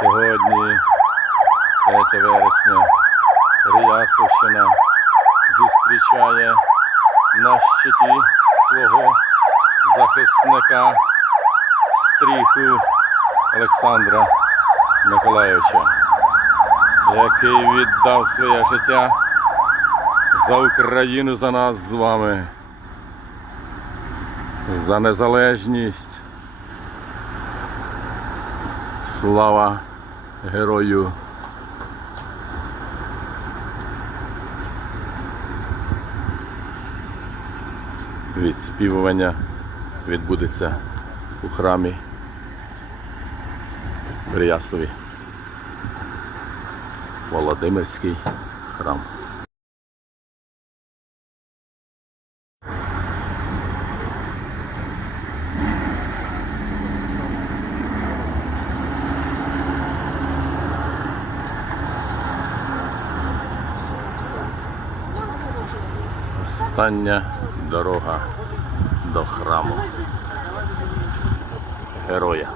Сьогодні 3 вересня Риясовщина зустрічає на щиті свого захисника стріху Олександра Миколайовича, який віддав своє життя за Україну, за нас з вами, за незалежність. Слава герою. Відспівування відбудеться у храмі Бриясові. Володимирський храм. Остання дорога до храму героя.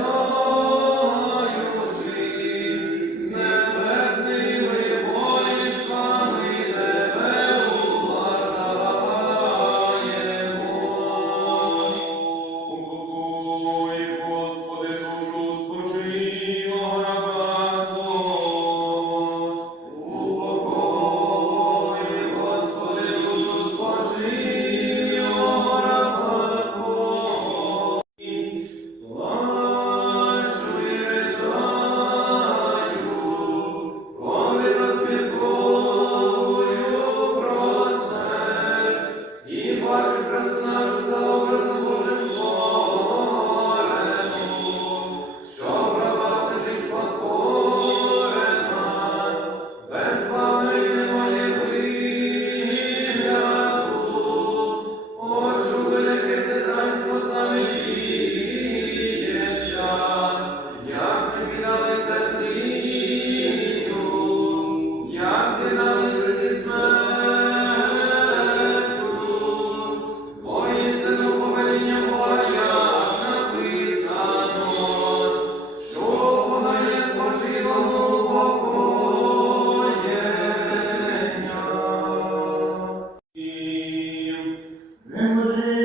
Oh. And.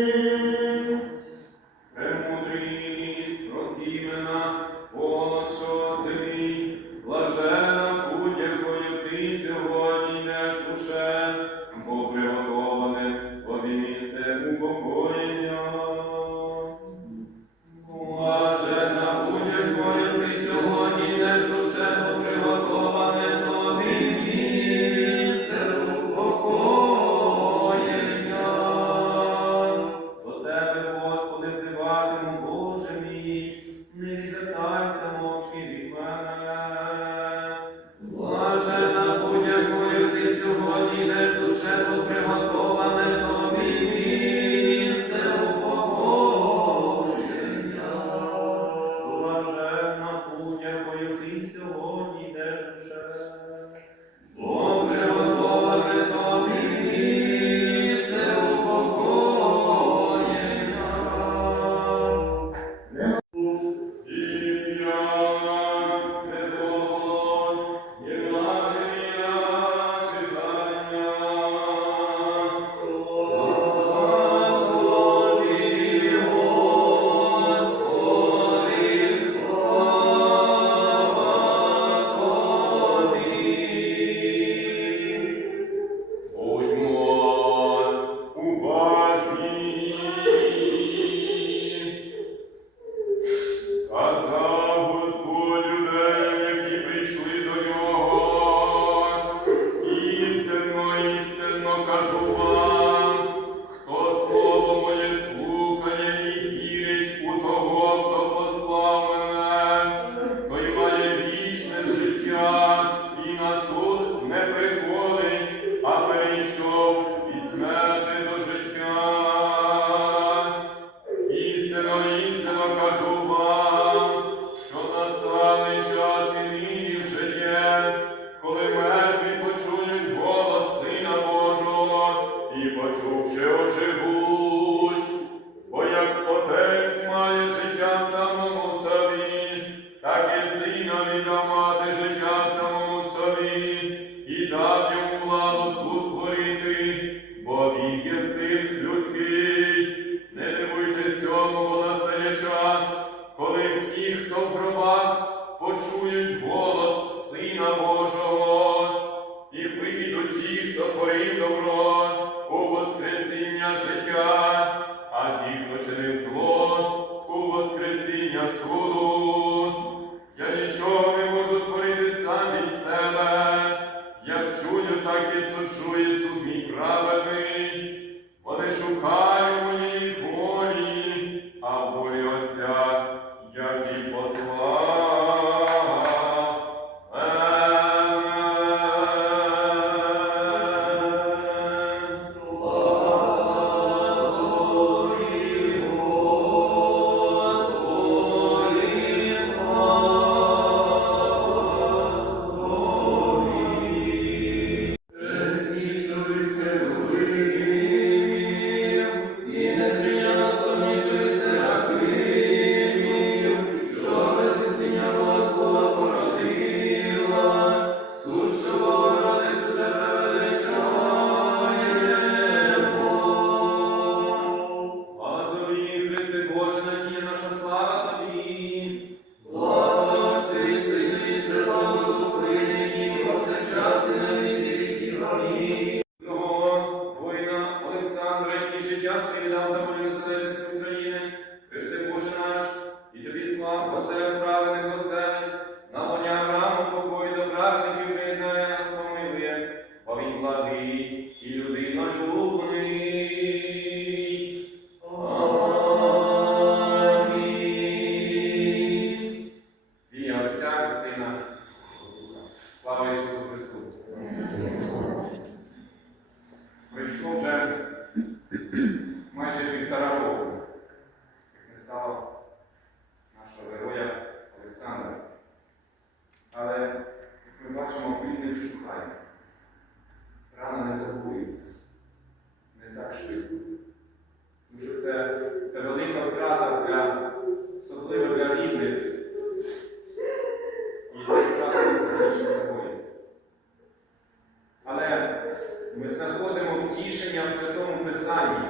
тішення в Святому Писанні,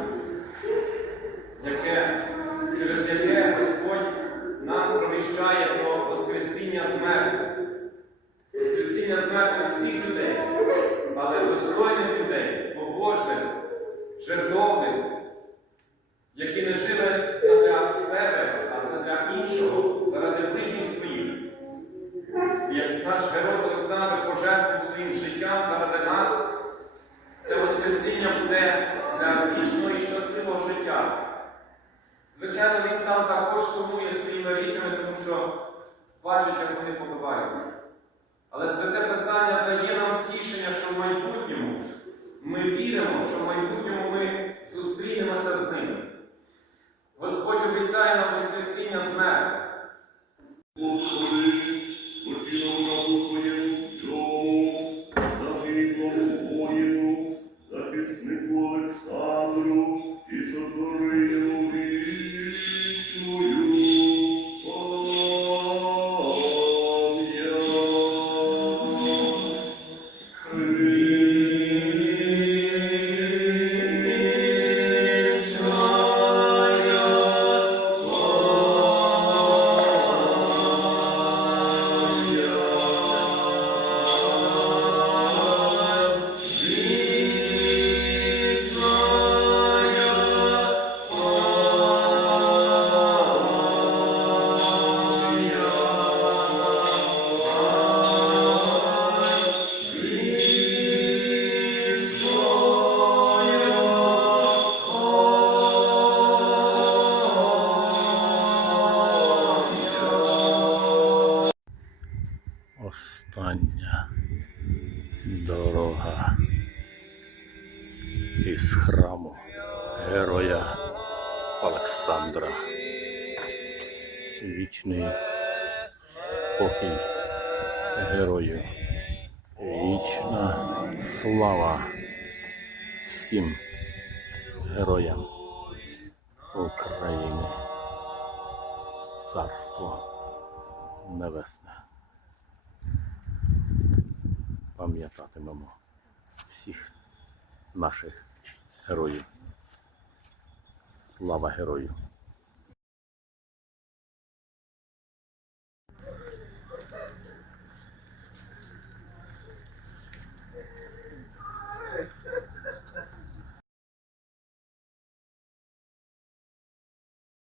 яке, через яке Господь нам проміщає про Воскресіння смерті. Воскресіння смерті всіх людей, але достойне Ми віримо, що в майбутньому ми зустрінемося з ним. Господь обіцяє нам Воскресіння з неба. Господи, на Твоє. Покій герою. Вічна слава всім героям України. Царство Небесне. Пам'ятатимемо всіх наших героїв. Слава герою!